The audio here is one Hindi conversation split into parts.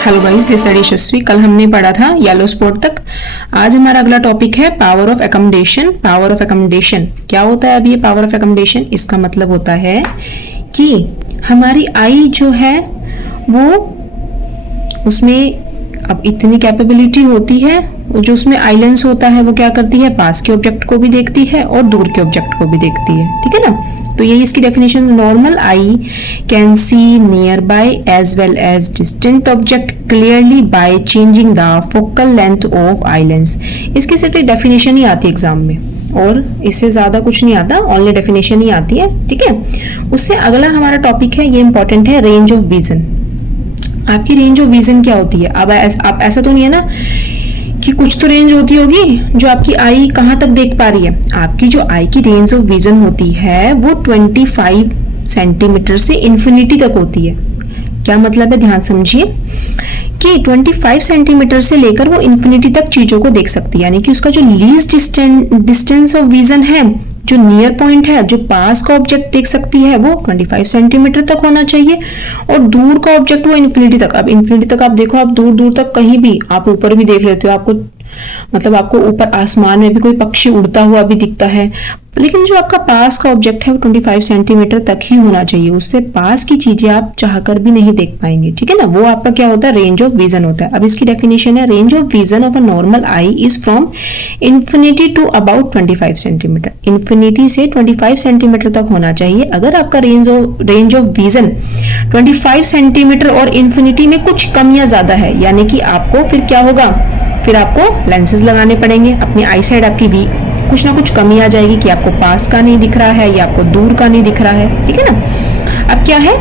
हेलो गाइस, दिस इज यशस्वी। कल हमने पढ़ा था येलो स्पॉट तक। आज हमारा अगला टॉपिक है power of accommodation. Power of accommodation क्या होता है? अब ये पावर ऑफ अकोमोडेशन, इसका मतलब होता है कि हमारी आई जो है वो, उसमें अब इतनी कैपेबिलिटी होती है, जो उसमें आइलेंस होता है वो क्या करती है, पास के ऑब्जेक्ट को भी देखती है और दूर के ऑब्जेक्ट को भी देखती है। ठीक है ना? तो यही इसकी definition. Normal eye can see nearby as well as distant object clearly by changing the focal length of eye lens. इसकी सिर्फ एक डेफिनेशन ही आती है एग्जाम में, और इससे ज्यादा कुछ नहीं आता, ओनली डेफिनेशन ही आती है। ठीक है? उससे अगला हमारा टॉपिक है, ये इंपॉर्टेंट है, रेंज ऑफ विजन। आपकी रेंज ऑफ विजन क्या होती है? अब आप ऐसा तो नहीं है ना कि कुछ तो रेंज होती होगी जो आपकी आई कहाँ तक देख पा रही है। आपकी जो आई की रेंज ऑफ विजन होती है वो 25 सेंटीमीटर से इन्फिनिटी तक होती है। क्या मतलब है? ध्यान समझिए कि 25 सेंटीमीटर से लेकर वो इन्फिनिटी तक चीजों को देख सकती है, यानी कि उसका जो लीस्ट डिस्टेंस ऑफ विजन है, जो नियर पॉइंट है, जो पास का ऑब्जेक्ट देख सकती है, वो 25 सेंटीमीटर तक होना चाहिए, और दूर का ऑब्जेक्ट वो इन्फिनिटी तक। अब इन्फिनिटी तक आप देखो, आप दूर दूर तक कहीं भी, आप ऊपर भी देख लेते हो, आपको मतलब आपको ऊपर आसमान में भी कोई पक्षी उड़ता हुआ भी दिखता है, लेकिन जो आपका पास का ऑब्जेक्ट है वो 25 सेंटीमीटर तक ही होना चाहिए। उससे पास की चीजें आप चाहकर भी नहीं देख पाएंगे। ठीक है ना? वो आपका क्या होता है? रेंज ऑफ विजन होता है। अब इसकी डेफिनेशन है, range of vision of a normal eye is from infinity to about 25 centimetre. Infinity से 25 सेंटीमीटर तक होना चाहिए। अगर आपका रेंज ऑफ विजन 25 सेंटीमीटर और इन्फिनिटी में कुछ कम या ज्यादा है, यानी कि आपको फिर क्या होगा, फिर आपको लेंसेज लगाने पड़ेंगे। अपनी आई साइड आपकी भी कुछ ना कुछ कमी आ जाएगी कि आपको पास का नहीं दिख रहा है या आपको दूर का नहीं दिख रहा है। ठीक है ना? अब क्या है,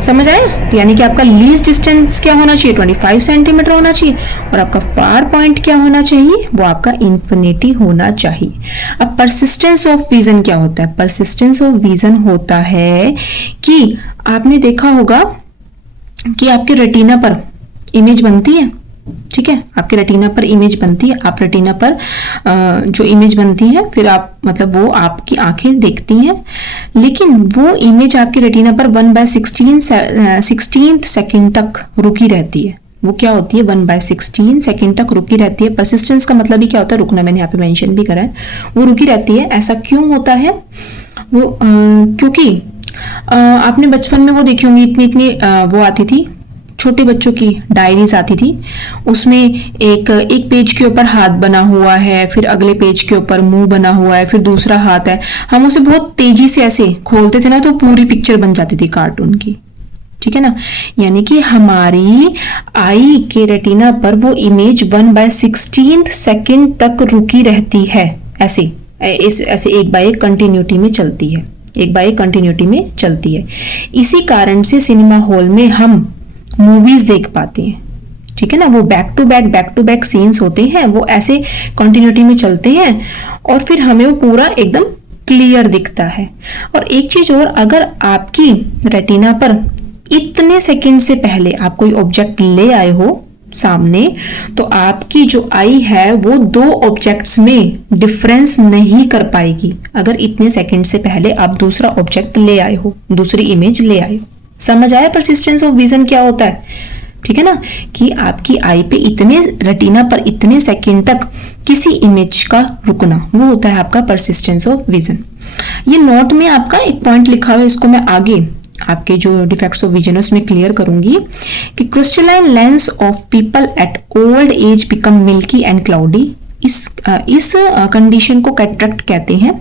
समझ आया? यानी कि आपका लीस्ट डिस्टेंस क्या होना चाहिए, 25 सेंटीमीटर होना चाहिए, और आपका फार पॉइंट क्या होना चाहिए, वो आपका इन्फिनिटी होना चाहिए। अब परसिस्टेंस ऑफ विजन क्या होता है? परसिस्टेंस ऑफ विजन होता है कि आपने देखा होगा कि आपके रेटिना पर इमेज बनती है। ठीक है? आपके रेटिना पर इमेज बनती है, आप रेटिना पर जो इमेज बनती है, फिर आप मतलब वो आपकी आंखें देखती हैं, लेकिन वो इमेज आपके रेटिना पर 1/16 सेकेंड तक रुकी रहती है। वो क्या होती है? 1/16 सेकेंड तक रुकी रहती है। परसिस्टेंस का मतलब ही क्या होता है? रुकना। मैंने यहाँ पे मेंशन भी करा है, वो रुकी रहती है। ऐसा क्यों होता है? वो क्योंकि आपने बचपन में वो देखी होंगी, इतनी इतनी वो आती थी, छोटे बच्चों की डायरीज आती थी, उसमें एक पेज के ऊपर हाथ बना हुआ है, फिर अगले पेज के ऊपर मुंह बना हुआ है, फिर दूसरा हाथ है। हम उसे बहुत तेजी से ऐसे खोलते थे ना, तो पूरी पिक्चर बन जाती थी कार्टून की। ठीक है ना? यानी कि हमारी आई के रेटिना पर वो इमेज 1/16 सेकेंड तक रुकी रहती है। ऐसे एक बाय एक कंटिन्यूटी में चलती है, एक बाय एक कंटिन्यूटी में चलती है। इसी कारण से सिनेमा हॉल में हम मूवीज देख पाते हैं। ठीक है ना? वो बैक टू बैक सीन्स होते हैं, वो ऐसे कंटिन्यूटी में चलते हैं, और फिर हमें वो पूरा एकदम क्लियर दिखता है। और एक चीज और, अगर आपकी रेटिना पर इतने सेकंड से पहले आप कोई ऑब्जेक्ट ले आए हो सामने, तो आपकी जो आई है वो दो ऑब्जेक्ट्स में डिफरेंस नहीं कर पाएगी, अगर इतने सेकंड से पहले आप दूसरा ऑब्जेक्ट ले आए हो, दूसरी इमेज ले आए हो। समझ आया परसिस्टेंस ऑफ विजन क्या होता है? ठीक है ना? कि आपकी आई पे इतने, रेटिना पर इतने सेकंड तक किसी इमेज का रुकना, वो होता है आपका परसिस्टेंस ऑफ विजन। ये नोट में आपका एक पॉइंट लिखा हुआ है, इसको मैं आगे आपके जो डिफेक्ट्स ऑफ विजन है उसमें क्लियर करूंगी कि crystalline lens of people at old age become milky and cloudy. इस कंडीशन को कैटरेक्ट कहते हैं।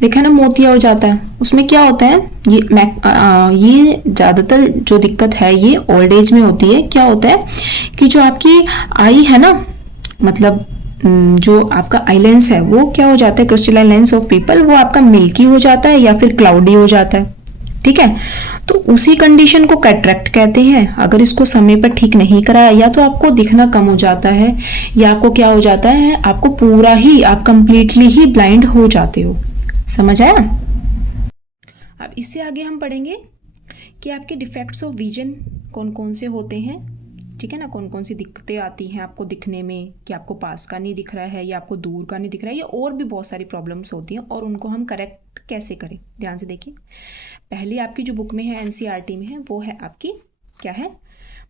देखा ना, मोतिया हो जाता है। उसमें क्या होता है, ये ज्यादातर जो दिक्कत है ये ओल्ड एज में होती है। क्या होता है कि जो आपकी आई है ना, मतलब जो आपका आई लेंस है वो क्या हो जाता है, क्रिस्टलाइन लेंस ऑफ पीपल, वो आपका मिल्की हो जाता है या फिर क्लाउडी हो जाता है। ठीक है? तो उसी कंडीशन को कैटरेक्ट कहते हैं। अगर इसको समय पर ठीक नहीं कराया, या तो आपको दिखना कम हो जाता है, या आपको क्या हो जाता है, आपको पूरा ही, आप कंप्लीटली ही ब्लाइंड हो जाते हो। समझ आया? अब इससे आगे हम पढ़ेंगे कि आपके डिफेक्ट्स ऑफ विजन कौन कौन से होते हैं। ठीक है ना? कौन कौन सी दिक्कतें आती हैं आपको दिखने में, कि आपको पास का नहीं दिख रहा है या आपको दूर का नहीं दिख रहा है, या और भी बहुत सारी प्रॉब्लम्स होती हैं, और उनको हम करेक्ट कैसे करें। ध्यान से देखिए, पहली आपकी जो बुक में है, एनसीईआरटी में है, वो है आपकी क्या है,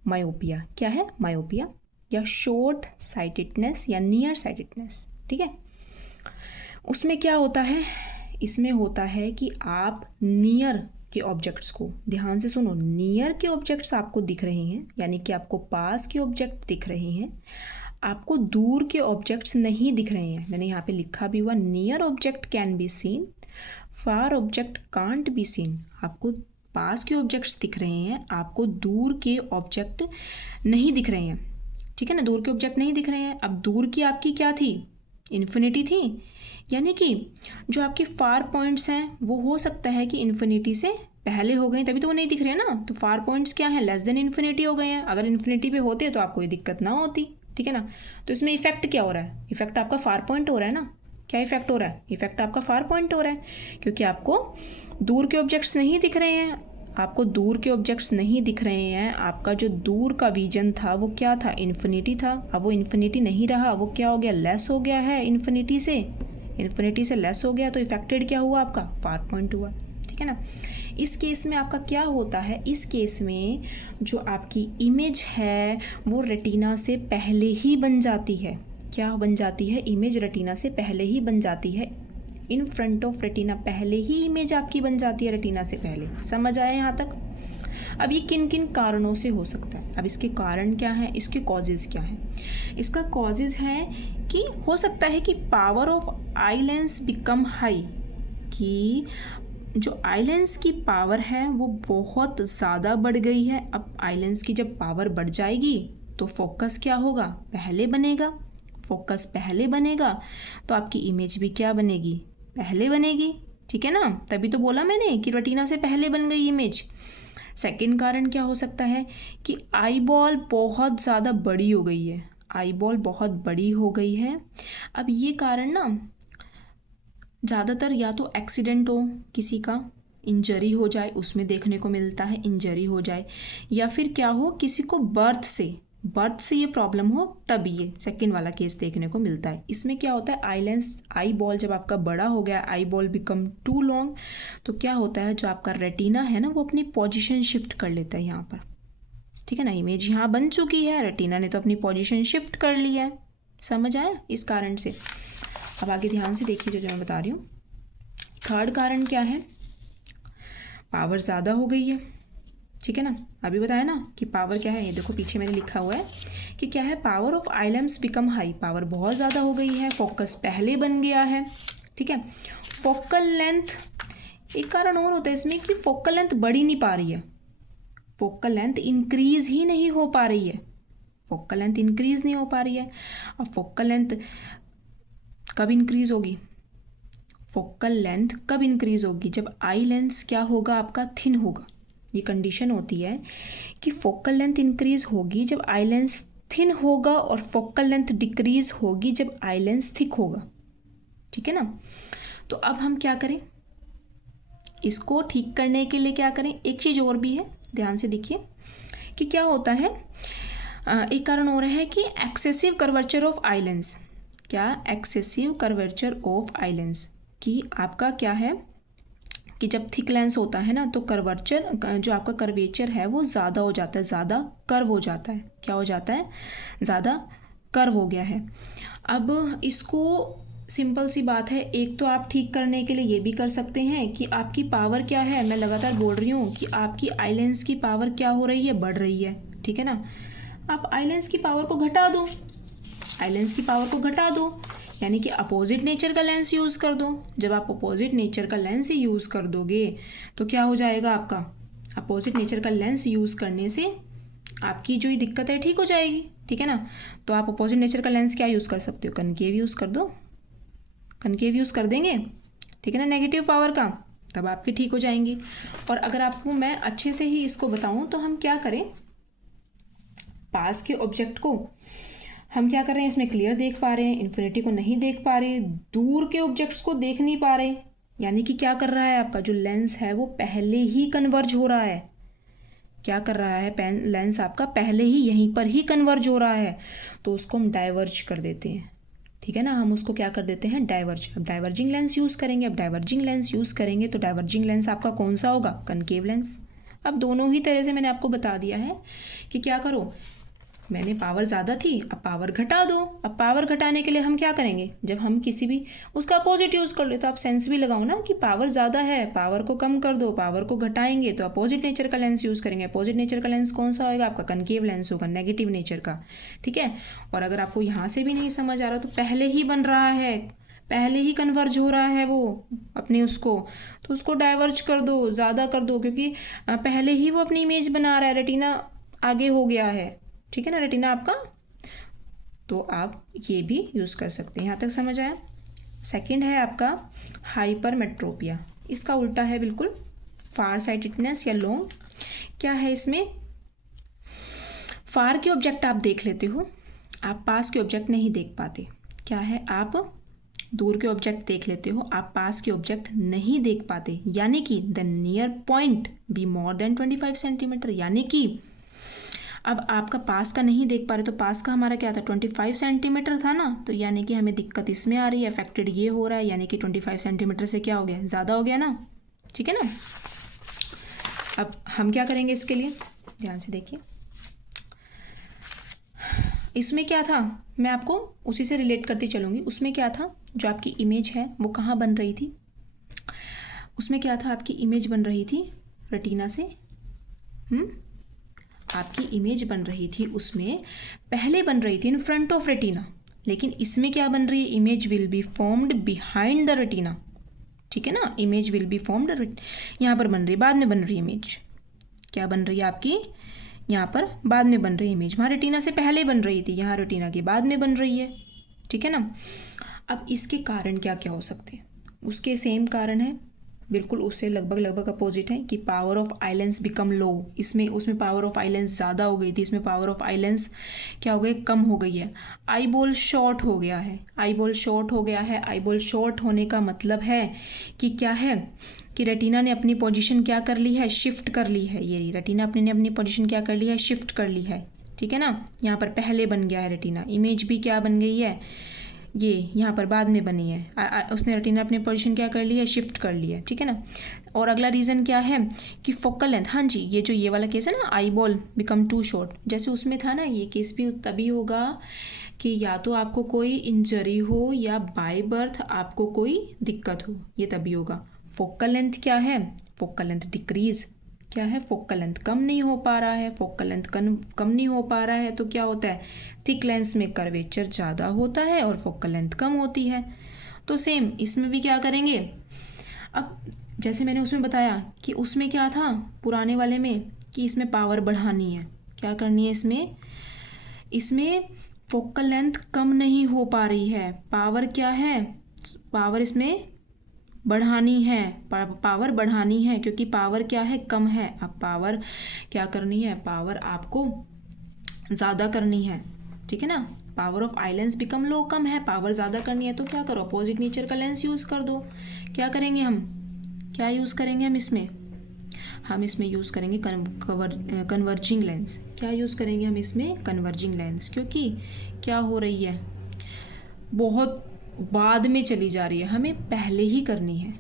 मायोपिया। क्या है? मायोपिया या शॉर्ट साइटेडनेस या नियर साइटेडनेस। ठीक है, उसमें क्या होता है, इसमें होता है कि आप नियर के ऑब्जेक्ट्स को, ध्यान से सुनो, नियर के ऑब्जेक्ट्स आपको दिख रहे हैं, यानी कि आपको पास के ऑब्जेक्ट दिख रहे हैं, आपको दूर के ऑब्जेक्ट्स नहीं दिख रहे हैं। मैंने यहाँ पे लिखा भी हुआ, near object can be seen, far object can't be seen. आपको पास के ऑब्जेक्ट्स दिख रहे हैं, आपको दूर के ऑब्जेक्ट नहीं दिख रहे हैं। ठीक है ना, दूर के ऑब्जेक्ट नहीं दिख रहे हैं। अब दूर की आपकी क्या थी? इन्फिनिटी थी, यानी कि जो आपके फार पॉइंट्स हैं वो हो सकता है कि इन्फिनिटी से पहले हो गए, तभी तो वो नहीं दिख रहे हैं ना। तो फार पॉइंट्स क्या हैं? लेस देन इन्फिनिटी हो गए हैं। अगर इन्फिनिटी पे होते तो आपको ये दिक्कत ना होती। ठीक है ना, तो इसमें इफेक्ट क्या हो रहा है? इफेक्ट आपका फार पॉइंट हो रहा है ना। क्या इफेक्ट हो रहा है? इफेक्ट आपका फार पॉइंट हो रहा है, क्योंकि आपको दूर के ऑब्जेक्ट्स नहीं दिख रहे हैं। आपको दूर के ऑब्जेक्ट्स नहीं दिख रहे हैं, आपका जो दूर का विजन था वो क्या था? इन्फिनिटी था। अब वो इन्फिनिटी नहीं रहा, वो क्या हो गया? लेस हो गया है इन्फिनिटी से। इन्फिनिटी से लेस हो गया तो इफेक्टेड क्या हुआ? आपका फार पॉइंट हुआ। ठीक है ना, इस केस में आपका क्या होता है? इस केस में जो आपकी इमेज है वो रेटिना से पहले ही बन जाती है। क्या बन जाती है? इमेज रेटिना से पहले ही बन जाती है। इन फ्रंट ऑफ रेटिना, पहले ही इमेज आपकी बन जाती है रेटिना से पहले। समझ आया यहाँ तक? अब ये किन किन कारणों से हो सकता है? अब इसके कारण क्या है, इसके कॉजेज़ क्या हैं? इसका कॉजेज़ है कि हो सकता है कि power of eye lens become high, कि जो आई लेंस की पावर है वो बहुत ज़्यादा बढ़ गई है। अब आई लेंस की जब पावर बढ़ जाएगी तो फोकस क्या होगा? पहले बनेगा। फोकस पहले बनेगा तो आपकी इमेज भी क्या बनेगी? पहले बनेगी। ठीक है ना, तभी तो बोला मैंने कि रेटिना से पहले बन गई इमेज। सेकंड कारण क्या हो सकता है कि आई बॉल बहुत ज़्यादा बड़ी हो गई है। आई बॉल बहुत बड़ी हो गई है। अब ये कारण ना ज़्यादातर या तो एक्सीडेंट हो, किसी का इंजरी हो जाए, उसमें देखने को मिलता है इंजरी हो जाए, या फिर क्या हो, किसी को बर्थ से ये प्रॉब्लम हो, तब ये सेकंड वाला केस देखने को मिलता है। इसमें क्या होता है, आई बॉल जब आपका बड़ा हो गया, eyeball become too long, तो क्या होता है, जो आपका रेटिना है ना वो अपनी पोजीशन शिफ्ट कर लेता है यहाँ पर। ठीक है ना, इमेज यहाँ बन चुकी है, रेटिना ने तो अपनी पोजीशन शिफ्ट कर ली है। समझ आया? इस कारण से। अब आगे ध्यान से देखिए जो मैं बता रही हूँ। थर्ड कारण क्या है? पावर ज़्यादा हो गई है। ठीक है ना, अभी बताया ना कि पावर क्या है, ये देखो पीछे मैंने लिखा हुआ है कि क्या है, power of eye lens become high, power बहुत ज़्यादा हो गई है, फोकस पहले बन गया है। ठीक है, फोकल लेंथ, एक कारण और होता है इसमें कि फोकल लेंथ बढ़ ही नहीं पा रही है, फोकल लेंथ इंक्रीज ही नहीं हो पा रही है, फोकल लेंथ इंक्रीज नहीं हो पा रही है। अब फोकल लेंथ कब इंक्रीज होगी? फोकल लेंथ कब इंक्रीज होगी? जब आई लेंस क्या होगा आपका? थिन होगा। ये कंडीशन होती है कि फोकल लेंथ इंक्रीज होगी जब आई लेंस थिन होगा, और फोकल लेंथ डिक्रीज होगी जब आई लेंस थिक होगा। ठीक है ना, तो अब हम क्या करें, इसको ठीक करने के लिए क्या करें? एक चीज़ और भी है, ध्यान से देखिए कि क्या होता है। एक कारण और है कि excessive curvature of eye lens. क्या? Excessive curvature of eye lens, कि आपका क्या है कि जब थिक लेंस होता है ना तो कर्वेचर, जो आपका कर्वेचर है वो ज़्यादा हो जाता है, ज़्यादा कर्व हो जाता है। क्या हो जाता है? ज़्यादा कर्व हो गया है। अब इसको सिंपल सी बात है, एक तो आप ठीक करने के लिए ये भी कर सकते हैं कि आपकी पावर क्या है, मैं लगातार बोल रही हूँ कि आपकी आई लेंस की पावर क्या हो रही है? बढ़ रही है। ठीक है ना, आप आई लेंस की पावर को घटा दो, आई लेंस की पावर को घटा दो, यानी कि अपोजिट नेचर का लेंस यूज़ कर दो। जब आप अपोजिट नेचर का लेंस यूज़ कर दोगे तो क्या हो जाएगा आपका? अपोजिट नेचर का लेंस यूज़ करने से आपकी जो ये दिक्कत है ठीक हो जाएगी। ठीक है ना, तो आप अपोजिट नेचर का लेंस क्या यूज़ कर सकते हो? कनकेव यूज़ कर दो, कनकेव यूज़ कर देंगे। ठीक है ना, नेगेटिव पावर का, तब आपकी ठीक हो जाएंगी। और अगर आपको मैं अच्छे से ही इसको बताऊँ तो हम क्या करें, पास के ऑब्जेक्ट को हम क्या कर रहे हैं, इसमें क्लियर देख पा रहे हैं, इन्फिनिटी को नहीं देख पा रहे, दूर के ऑब्जेक्ट्स को देख नहीं पा रहे, यानी कि क्या कर रहा है, आपका जो लेंस है वो पहले ही कन्वर्ज हो रहा है। क्या कर रहा है, लेंस आपका पहले ही यहीं पर ही कन्वर्ज हो रहा है, तो उसको हम डाइवर्ज कर देते हैं। ठीक है ना, हम उसको क्या कर देते हैं, डाइवर्ज। अब डाइवर्जिंग लेंस यूज़ करेंगे। अब डाइवर्जिंग लेंस यूज़ करेंगे तो डाइवर्जिंग लेंस आपका कौन सा होगा? Concave lens. अब दोनों ही तरह से मैंने आपको बता दिया है कि क्या करो, मैंने पावर ज़्यादा थी, अब पावर घटा दो। अब पावर घटाने के लिए हम क्या करेंगे, जब हम किसी भी उसका अपोजिट यूज़ कर ले तो आप सेंस भी लगाओ ना कि पावर ज़्यादा है, पावर को कम कर दो, पावर को घटाएंगे तो अपोजिट नेचर का लेंस यूज़ करेंगे। अपोजिट नेचर का लेंस कौन सा होगा, आपका कनकेव लेंस होगा, नेगेटिव नेचर का, ठीक है। और अगर आपको यहाँ से भी नहीं समझ आ रहा तो पहले ही बन रहा है, पहले ही कन्वर्ज हो रहा है वो अपने उसको, तो उसको डाइवर्ज कर दो, ज़्यादा कर दो, क्योंकि पहले ही वो अपनी इमेज बना रहा है, रेटिना आगे हो गया है, ठीक है ना, रेटिना आपका। तो आप ये भी यूज़ कर सकते हैं। यहाँ तक समझ आया। सेकंड है आपका हाइपरमेट्रोपिया, इसका उल्टा है बिल्कुल, फार साइटेडनेस या लॉन्ग। क्या है इसमें, फार के ऑब्जेक्ट आप देख लेते हो, आप पास के ऑब्जेक्ट नहीं देख पाते। क्या है, आप दूर के ऑब्जेक्ट देख लेते हो, आप पास के ऑब्जेक्ट नहीं देख पाते, यानी कि the near point be more than 25 centimetre, यानी कि अब आपका पास का नहीं देख पा रहे, तो पास का हमारा क्या था 25 सेंटीमीटर था ना, तो यानी कि हमें दिक्कत इसमें आ रही है, अफेक्टेड ये हो रहा है, यानी कि 25 सेंटीमीटर से क्या हो गया, ज़्यादा हो गया ना, ठीक है ना। अब हम क्या करेंगे इसके लिए, ध्यान से देखिए। इसमें क्या था, मैं आपको उसी से रिलेट करती चलूँगी। उसमें क्या था, जो आपकी इमेज है वो कहाँ बन रही थी, उसमें क्या था, आपकी इमेज बन रही थी रेटिना से, आपकी इमेज बन रही थी, उसमें पहले बन रही थी इन फ्रंट ऑफ रेटिना, लेकिन इसमें क्या बन रही है, image will be formed behind the retina, ठीक है ना, इमेज विल बी फॉर्म्ड, यहाँ पर बन रही है, बाद में बन रही है इमेज, क्या बन रही है आपकी, यहाँ पर बाद में बन रही है इमेज, वहाँ रेटिना से पहले बन रही थी, यहाँ रेटिना के बाद में बन रही है, ठीक है ना। अब इसके कारण क्या क्या हो सकते हैं, उसके सेम कारण है, बिल्कुल उससे लगभग अपोजिट है कि power of eye lens become low. इसमें उसमें पावर ऑफ आई लेंस ज़्यादा हो गई थी, इसमें पावर ऑफ आई लेंस क्या हो गई, कम हो गई है। आई बॉल शॉर्ट हो गया है, आई बॉल शॉर्ट हो गया है। आई बॉल शॉर्ट होने का मतलब है कि क्या है कि रेटिना ने अपनी पोजीशन क्या कर ली है, शिफ्ट कर ली है। ये रेटिना ने अपनी पोजीशन क्या कर ली है, शिफ्ट कर ली है, ठीक है ना। यहाँ पर पहले बन गया है रेटिना, इमेज भी क्या बन गई है, ये यहाँ पर बाद में बनी है। उसने रेटिना अपनी पोजीशन क्या कर ली है, शिफ्ट कर ली है, ठीक है ना। और अगला रीज़न क्या है कि फोकल लेंथ, हाँ जी, ये जो ये वाला केस है ना, eyeball become too short, जैसे उसमें था ना, ये केस भी तभी होगा कि या तो आपको कोई इंजरी हो या बाय बर्थ आपको कोई दिक्कत हो, ये तभी होगा। फोकल लेंथ क्या है, फोकल लेंथ डिक्रीज, क्या है, फोकल लेंथ कम नहीं हो पा रहा है, फोकल लेंथ कम नहीं हो पा रहा है, तो क्या होता है, थिक लेंस में कर्वेचर ज़्यादा होता है और फोकल लेंथ कम होती है। तो सेम इसमें भी क्या करेंगे, अब जैसे मैंने उसमें बताया कि उसमें क्या था पुराने वाले में कि इसमें पावर बढ़ानी है, क्या करनी है, इसमें फोकल लेंथ कम नहीं हो पा रही है, पावर क्या है, पावर इसमें बढ़ानी है, पावर बढ़ानी है, क्योंकि पावर क्या है, कम है। अब पावर क्या करनी है, पावर आपको ज़्यादा करनी है, ठीक है ना। Power of eye lens become low, कम है, पावर ज़्यादा करनी है, तो क्या करो, अपोजिट नेचर का लेंस यूज़ कर दो। क्या करेंगे हम, क्या यूज़ करेंगे हम इसमें यूज़ करेंगे कन्वर्जिंग लेंस। क्या यूज़ करेंगे हम इसमें, कन्वर्जिंग लेंस, क्योंकि क्या हो रही है, बहुत बाद में चली जा रही है, हमें पहले ही करनी है,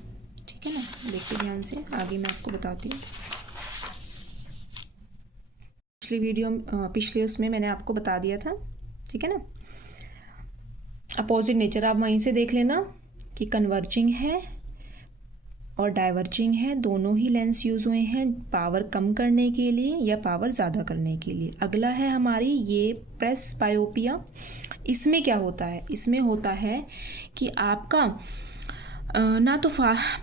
ठीक है ना। देखिए ध्यान से, आगे मैं आपको बताती हूँ। पिछले उसमें मैंने आपको बता दिया था, ठीक है ना, अपोजिट नेचर आप वहीं से देख लेना कि कन्वर्जिंग है और डाइवर्जिंग है, दोनों ही लेंस यूज़ हुए हैं पावर कम करने के लिए या पावर ज़्यादा करने के लिए। अगला है हमारी ये प्रेस बायोपिया। इसमें क्या होता है, इसमें होता है कि आपका ना तो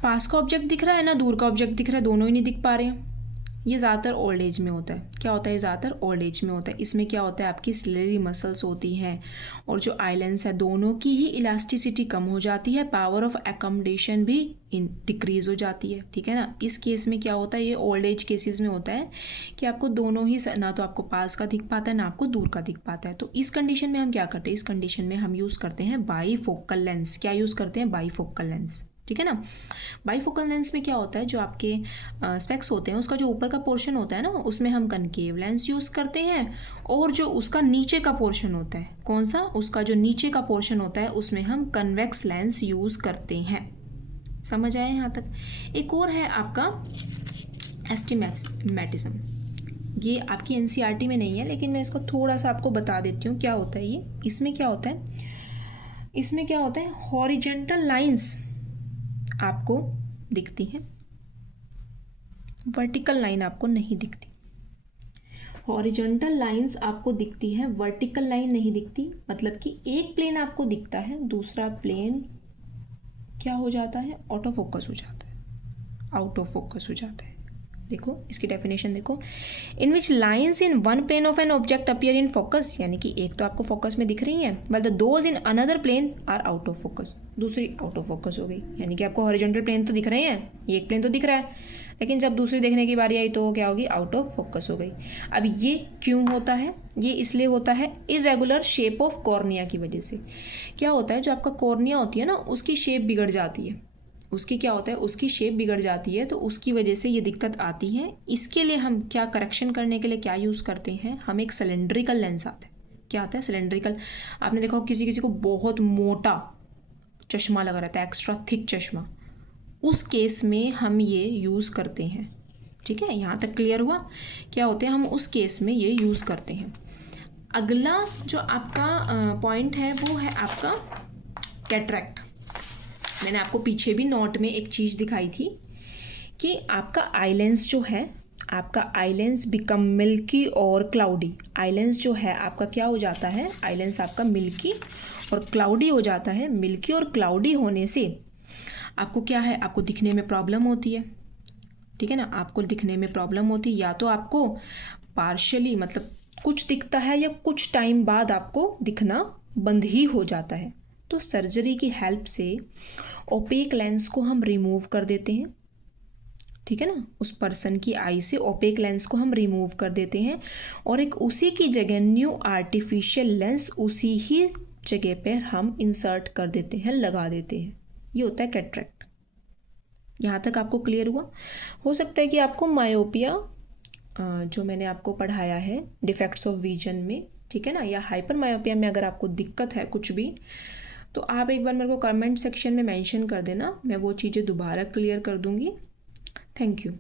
पास का ऑब्जेक्ट दिख रहा है ना दूर का ऑब्जेक्ट दिख रहा है, दोनों ही नहीं दिख पा रहे हैं। ये ज़्यादातर ओल्ड एज में होता है। क्या होता है, ज़्यादातर ओल्ड एज में होता है। इसमें क्या होता है, आपकी सिलेरी मसल्स होती हैं और जो आई लेंस है दोनों की ही इलास्टिसिटी कम हो जाती है, पावर ऑफ एकोमोडेशन भी डिक्रीज़ हो जाती है, ठीक है ना। इस केस में क्या होता है, ये ओल्ड एज केसेस में होता है कि आपको दोनों ही, ना तो आपको पास का दिख पाता है ना आपको दूर का दिख पाता है। तो इस कंडीशन में हम क्या करते हैं, इस कंडीशन में हम यूज़ करते हैं बाईफोकल लेंस। क्या यूज़ करते हैं, बाईफोकल लेंस, ठीक है ना। बाईफोकल लेंस में क्या होता है, जो आपके स्पेक्स होते हैं उसका जो ऊपर का पोर्शन होता है ना, उसमें हम कनकेव लेंस यूज़ करते हैं, और जो उसका नीचे का पोर्शन होता है, कौन सा, उसका जो नीचे का पोर्शन होता है उसमें हम कन्वेक्स लेंस यूज़ करते हैं। समझ आए यहाँ तक। एक और है आपका एस्टिमेटिज्म, ये आपकी एनसीईआरटी में नहीं है, लेकिन मैं इसको थोड़ा सा आपको बता देती हूँ क्या होता है ये। इसमें क्या होता है, हॉरिजेंटल लाइंस आपको दिखती हैं, वर्टिकल लाइन आपको नहीं दिखती। हॉरिजॉन्टल लाइंस आपको दिखती है, वर्टिकल लाइन नहीं दिखती। मतलब कि एक प्लेन आपको दिखता है, दूसरा प्लेन क्या हो जाता है, आउट ऑफ फोकस हो जाता है। देखो इसकी डेफिनेशन देखो, in which lines in one plane of an object appear in focus, यानी कि एक तो आपको फोकस में दिख रही है, but those in another plane are out of focus, दूसरी आउट ऑफ फोकस हो गई। यानी कि आपको हॉरिजॉन्टल प्लेन तो दिख रहे हैं, ये एक प्लेन तो दिख रहा है, लेकिन जब दूसरी देखने की बारी आई तो क्या होगी, आउट ऑफ फोकस हो गई। अब ये क्यों होता है, ये इसलिए होता है इरेगुलर शेप ऑफ कॉर्निया की वजह से। क्या होता है, जो आपका कॉर्निया होती है ना, उसकी शेप बिगड़ जाती है, उसकी शेप बिगड़ जाती है, तो उसकी वजह से ये दिक्कत आती है। इसके लिए हम क्या करेक्शन करने के लिए क्या यूज़ करते हैं, हम एक सिलेंड्रिकल लेंस आता है। क्या आता है, सिलेंड्रिकल। आपने देखा किसी को बहुत मोटा चश्मा लगा रहता है, एक्स्ट्रा थिक चश्मा, उस केस में हम ये यूज़ करते हैं। ठीक है, यहाँ तक क्लियर हुआ। क्या होते हैं, हम उस केस में ये यूज़ करते हैं। अगला जो आपका पॉइंट है वो है आपका कैटरैक्ट। मैंने आपको पीछे भी नोट में एक चीज़ दिखाई थी कि आपका आई लेंस जो है, आपका आई लेंस बिकम मिल्की और क्लाउडी। आई लेंस जो है आपका क्या हो जाता है, आई लेंस आपका मिल्की और क्लाउडी हो जाता है। मिल्की और क्लाउडी होने से आपको क्या है, आपको दिखने में प्रॉब्लम होती है। ठीक है ना, आपको दिखने में प्रॉब्लम होती है, या तो आपको पार्शियली मतलब कुछ दिखता है, या कुछ टाइम बाद आपको दिखना बंद ही हो जाता है। तो सर्जरी की हेल्प से ओपेक लेंस को हम रिमूव कर देते हैं। ठीक है ना, उस पर्सन की आई से ओपेक लेंस को हम रिमूव कर देते हैं, और एक उसी की जगह न्यू आर्टिफिशियल लेंस उसी ही जगह पर हम इंसर्ट कर देते हैं, लगा देते हैं। ये होता है कैटरैक्ट। यहाँ तक आपको क्लियर हुआ। हो सकता है कि आपको मायोपिया जो मैंने आपको पढ़ाया है डिफेक्ट्स ऑफ विजन में, ठीक है ना, या हाइपर मायोपिया में अगर आपको दिक्कत है कुछ भी, तो आप एक बार मेरे को कमेंट सेक्शन में मेंशन कर देना, मैं वो चीज़ें दोबारा क्लियर कर दूँगी। Thank you.